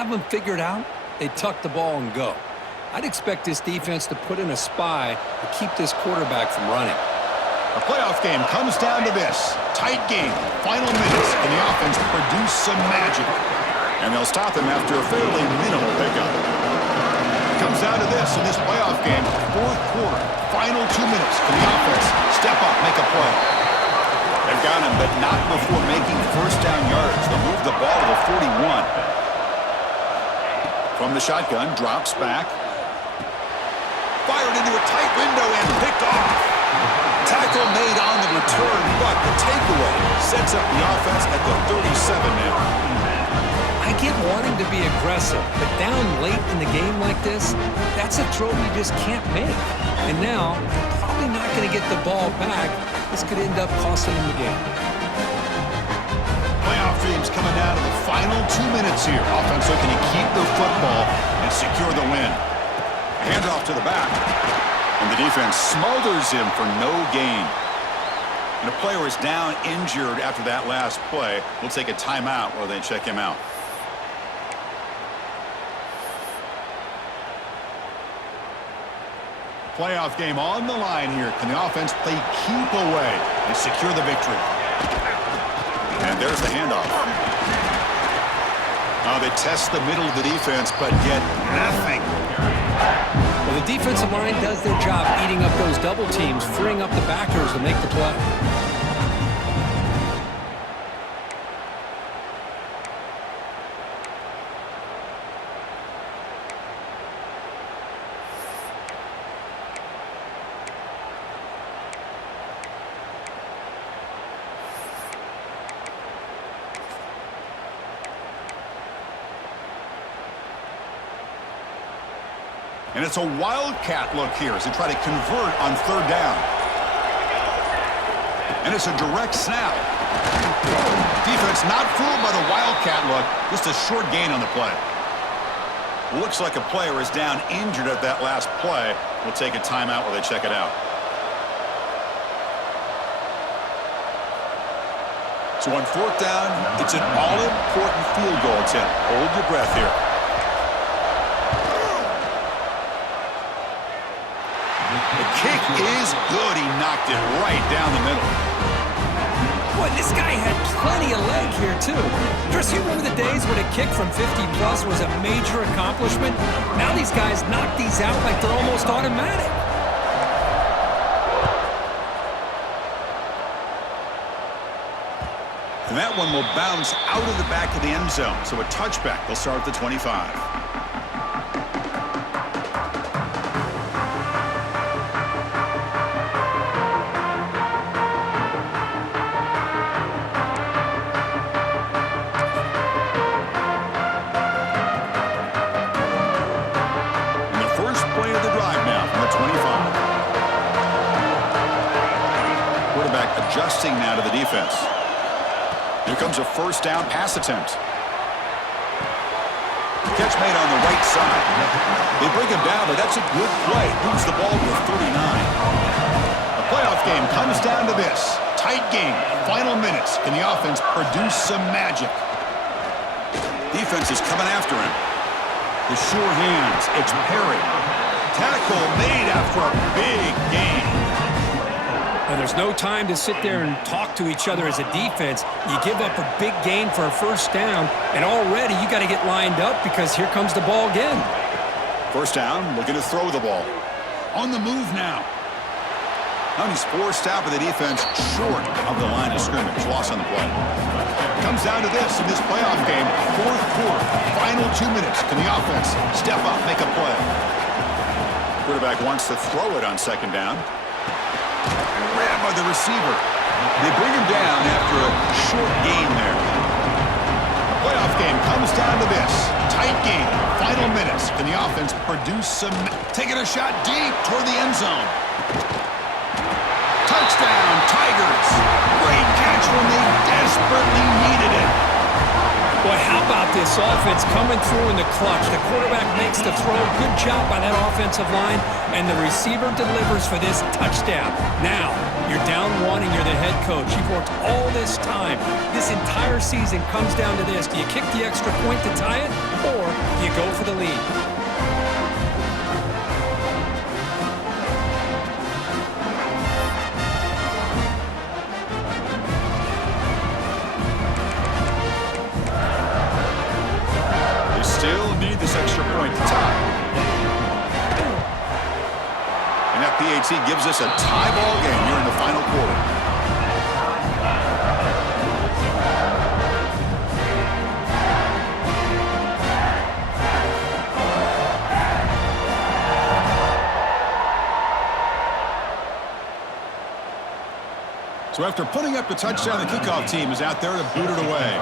have them figured out, they tuck the ball and go. I'd expect this defense to put in a spy to keep this quarterback from running. A playoff game comes down to this. Tight game, final minutes, and the offense produce some magic. And they'll stop him after a fairly minimal pickup. Comes down to this in this playoff game. Fourth quarter, final 2 minutes. Can the offense step up, make a play? They've got him, but not before making first down yards. They'll move the ball to the 41. From the shotgun, drops back. Fired into a tight window and picked off. Tackle made on the return, but the takeaway sets up the offense at the 37 now. I get wanting to be aggressive, but down late in the game like this, that's a throw you just can't make. And now, they're probably not going to get the ball back. This could end up costing them the game. Playoff themes coming down to the final 2 minutes here. Offense looking to keep the football and secure the win. Handoff to the back. And the defense smothers him for no gain. And a player is down injured after that last play. We'll take a timeout while they check him out. Playoff game on the line here. Can the offense play keep away and secure the victory? And there's the handoff. They test the middle of the defense, but get nothing. Well, the defensive line does their job eating up those double teams, freeing up the backers to make the play. And it's a wildcat look here as they try to convert on third down. And it's a direct snap. Defense not fooled by the wildcat look. Just a short gain on the play. Looks like a player is down injured at that last play. We'll take a timeout while they check it out. So on fourth down, it's an all-important field goal attempt. Hold your breath here. The kick is good. He knocked it right down the middle. Boy, this guy had plenty of leg here, too. Chris, you remember the days when a kick from 50-plus was a major accomplishment? Now these guys knock these out like they're almost automatic. And that one will bounce out of the back of the end zone. So a touchback. They'll start at the 25. Adjusting now to the defense. Here comes a first down pass attempt. Catch made on the right side. They bring him down, but that's a good play. Moves the ball to 39. The playoff game comes down to this. Tight game, final minutes. Can the offense produce some magic? Defense is coming after him. The sure hands, it's Perry. Tackle made after a big gain. And there's no time to sit there and talk to each other as a defense. You give up a big gain for a first down, and already you got to get lined up because here comes the ball again. First down, looking to throw the ball. On the move now. Now he's forced out by the defense short of the line of scrimmage. Loss on the play. Comes down to this in this playoff game. Fourth quarter, final 2 minutes. Can the offense step up, make a play? Quarterback wants to throw it on second down. Grabbed by the receiver. They bring him down after a short gain there. The playoff game comes down to this. Tight game, final minutes. Can the offense produce some... Taking a shot deep toward the end zone. Touchdown, Tigers. Great catch when they desperately needed it. Boy, how about this offense coming through in the clutch? The quarterback makes the throw. Good job by that offensive line. And the receiver delivers for this touchdown. Now, you're down one and you're the head coach. You've worked all this time. This entire season comes down to this. Do you kick the extra point to tie it? Or to go for the lead. They still need this extra point to tie. And that PAT gives us a tie ball game here in the final quarter. So after putting up the touchdown, the kickoff team is out there to boot it away.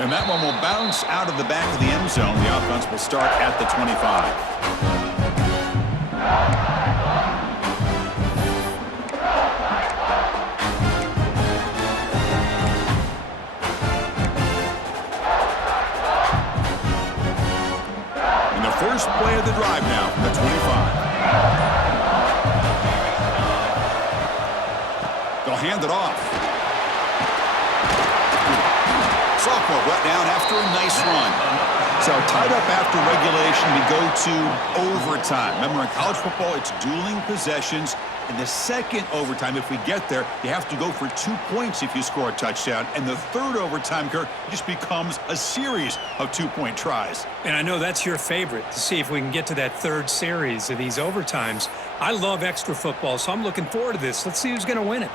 And that one will bounce out of the back of the end zone. The offense will start at the 25. First play of the drive now from the 25. They'll hand it off. Sophomore brought down after a nice run. So tied up after regulation, we go to overtime. Remember, in college football, it's dueling possessions. In the second overtime, if we get there, you have to go for 2 points if you score a touchdown. And the third overtime, Kirk, just becomes a series of 2-point tries. And I know that's your favorite, to see if we can get to that third series of these overtimes. I love extra football, so I'm looking forward to this. Let's see who's going to win it.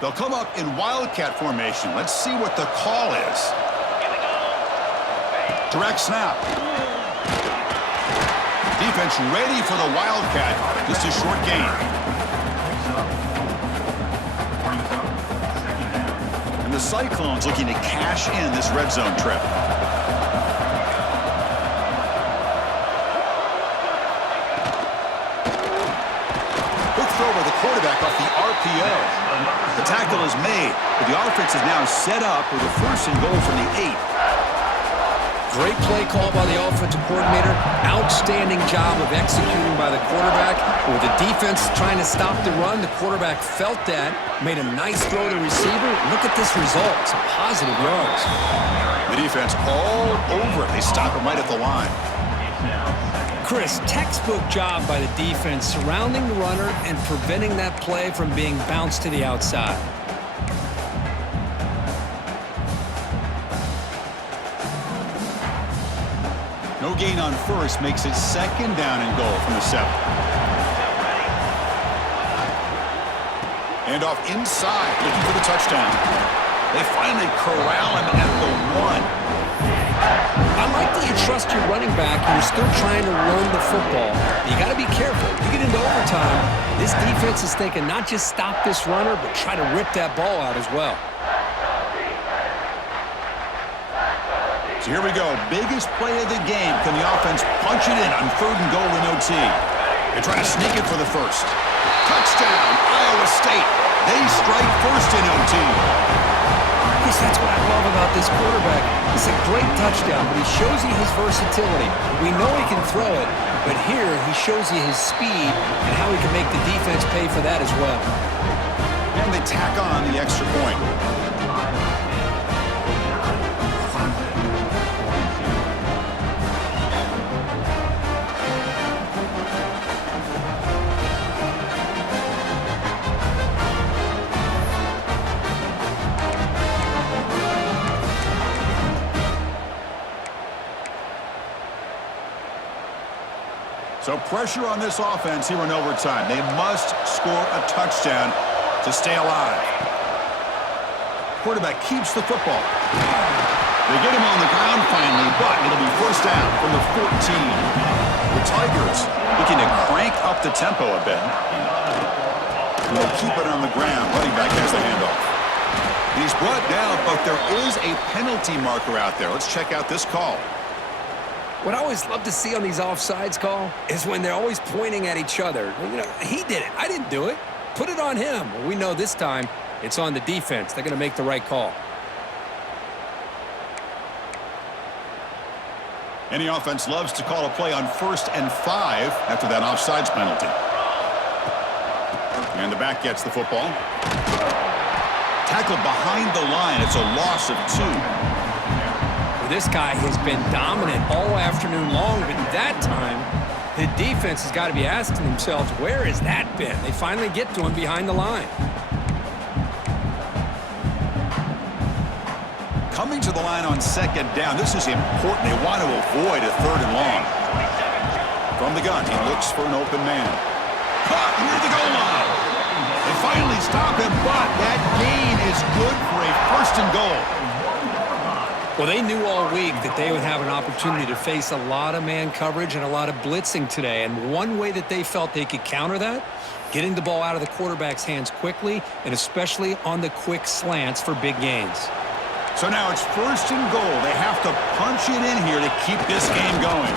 They'll come up in wildcat formation. Let's see what the call is. Direct snap. Defense ready for the wildcat. Just a short gain. And the Cyclones looking to cash in this red zone trip. Quick throw by the quarterback off the RPO. The tackle is made, but the offense is now set up with a first and goal from the 8. Great play call by the offensive coordinator. Outstanding job of executing by the quarterback. With the defense trying to stop the run, the quarterback felt that, made a nice throw to the receiver. Look at this result. Some positive yards. The defense all over it. They stop him right at the line. Chris, textbook job by the defense surrounding the runner and preventing that play from being bounced to the outside. No gain on first makes it second down and goal from the 7. And off inside, looking for the touchdown. They finally corral him at the 1. I like that you trust your running back and you're still trying to run the football. You got to be careful. You get into overtime, this defense is thinking not just stop this runner, but try to rip that ball out as well. So here we go. Biggest play of the game. Can the offense punch it in on 3rd and goal in OT? They're trying to sneak it for the first. Touchdown, Iowa State. They strike first in OT. Yes, that's what I love about this quarterback. It's a great touchdown, but he shows you his versatility. We know he can throw it, but here he shows you his speed and how he can make the defense pay for that as well. And they tack on the extra point. So pressure on this offense here in overtime. They must score a touchdown to stay alive. Quarterback keeps the football. They get him on the ground finally, but it'll be first down from the 14. The Tigers looking to crank up the tempo a bit. They'll keep it on the ground. Running back has the handoff. And he's brought down, but there is a penalty marker out there. Let's check out this call. What I always love to see on these offsides call is when they're always pointing at each other. You know, he did it. I didn't do it. Put it on him. Well, we know this time it's on the defense. They're going to make the right call. Any offense loves to call a play on 1st and 5 after that offsides penalty. And the back gets the football. Tackled behind the line. It's a loss of 2. Well, this guy has been dominant all afternoon long, but that time, the defense has got to be asking themselves, where has that been? They finally get to him behind the line. Coming to the line on 2nd down. This is important. They want to avoid a 3rd and long. From the gun, he looks for an open man. Caught near the goal line. They finally stop him, but that gain is good for a 1st and goal. Well, they knew all week that they would have an opportunity to face a lot of man coverage and a lot of blitzing today. And one way that they felt they could counter that, getting the ball out of the quarterback's hands quickly, and especially on the quick slants for big gains. So now it's 1st and goal. They have to punch it in here to keep this game going.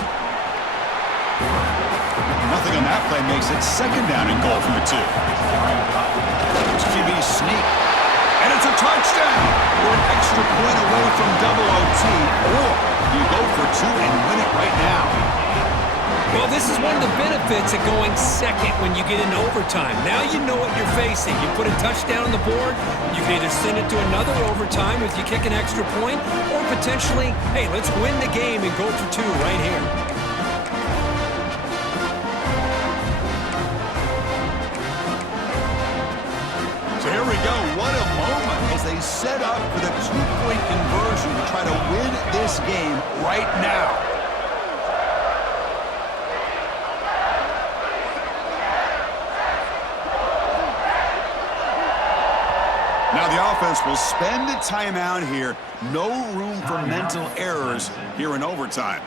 Nothing on that play makes it 2nd down and goal from the 2. It's QB sneak. And it's a touchdown. We're an extra point away from double OT. Or you go for 2 and win it right now. Well, this is one of the benefits of going second when you get into overtime. Now you know what you're facing. You put a touchdown on the board, you can either send it to another overtime if you kick an extra point, or potentially, hey, let's win the game and go for 2 right here. So here we go. What a moment as they set up for the 2-point conversion to try to win this game right now. Now the offense will spend a timeout here. No room for mental errors here in overtime.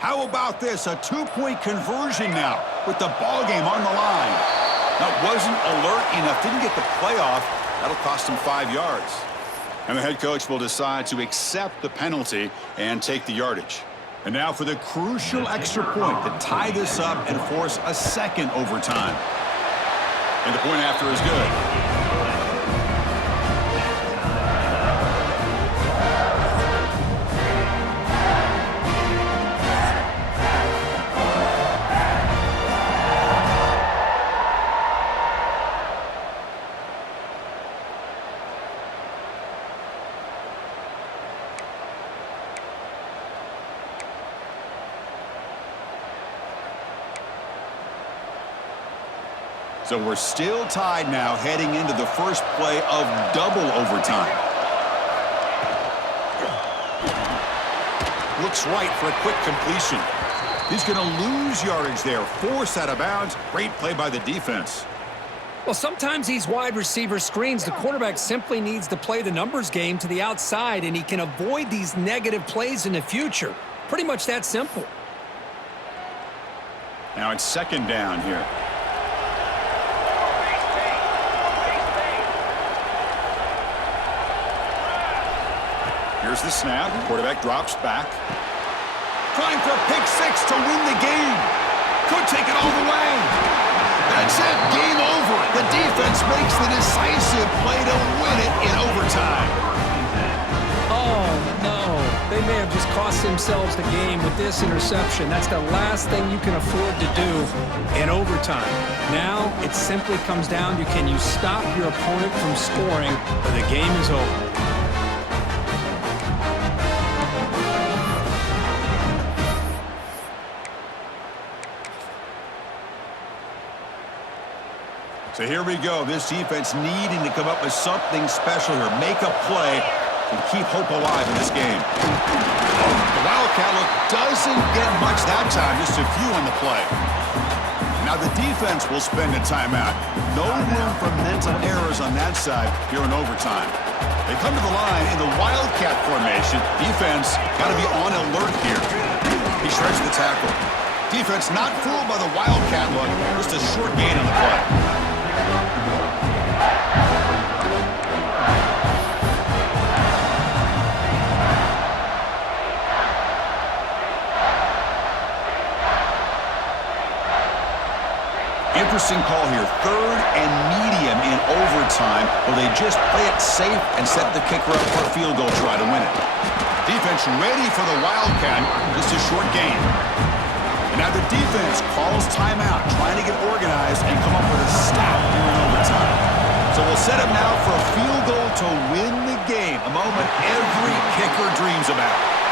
How about this? A 2-point conversion now with the ball game on the line. Now, wasn't alert enough, didn't get the playoff. That'll cost him 5 yards. And the head coach will decide to accept the penalty and take the yardage. And now for the crucial extra point to tie this up and force a 2nd overtime. And the point after is good. So we're still tied now heading into the first play of double overtime. Looks right for a quick completion. He's going to lose yardage there. Force out of bounds. Great play by the defense. Well, sometimes these wide receiver screens, the quarterback simply needs to play the numbers game to the outside, and he can avoid these negative plays in the future. Pretty much that simple. Now it's 2nd down here. Here's the snap. Quarterback drops back. Trying for a pick 6 to win the game. Could take it all the way. That's it. Game over. The defense makes the decisive play to win it in overtime. Oh, no. They may have just cost themselves the game with this interception. That's the last thing you can afford to do in overtime. Now it simply comes down to, can you stop your opponent from scoring, or the game is over. So here we go. This defense needing to come up with something special here. Make a play and keep hope alive in this game. The Wildcat look doesn't get much that time. Just a few on the play. Now the defense will spend a timeout. No room for mental errors on that side here in overtime. They come to the line in the Wildcat formation. Defense got to be on alert here. He shreds the tackle. Defense not fooled by the Wildcat look. Just a short gain on the play. Interesting call here. 3rd and medium in overtime. Will they just play it safe and set the kicker up for a field goal try to win it? Defense ready for the Wildcat. Just a short gain. And now the defense calls timeout, trying to get organized and come up with a stop here in overtime. So we'll set up now for a field goal to win the game. A moment every kicker dreams about.